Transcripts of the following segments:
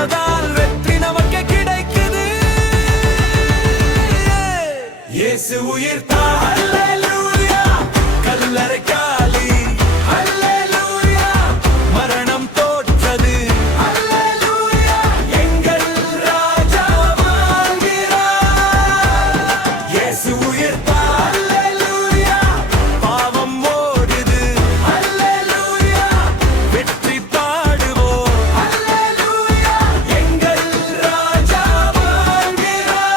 உயிர்த்ததால் வெற்றி நமக்கு கிடைக்குது. இயேசு உயிர்த்தார், அல்லேலூயா. கல்லறை காலி, அல்லேலூயா. மரணம் தோற்றது, அல்லேலூயா. எங்கள் ராஜா வாழ்கிறார். இயேசு உயிர்த்தார், அல்லேலூயா. பாவம் ஓடுது, அல்லேலூயா. வெற்றி பாடுவோம், அல்லேலூயா. எங்கள் ராஜா வாழ்கிறார்.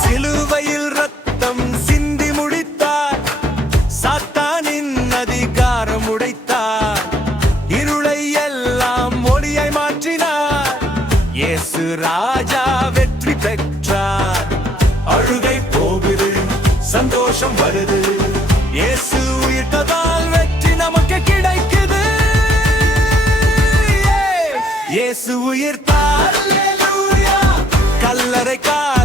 சிலுவையில் ரத்தம் சிந்தி முடித்தார், சாத்தானின் அதிகாரம் உடைத்தார், இருளை எல்லாம் ஒளியாய் மாற்றினார். இயேசு ராஜா வெற்றி பெற்றார். அழுகை போகுது, சந்தோஷம் வருது. இயேசு உயிர்த்ததால் வெற்றி நமக்கு கிடைக்குது. இயேசு உயிர்த்தார், அல்லேலூயா. கல்லறை காலி,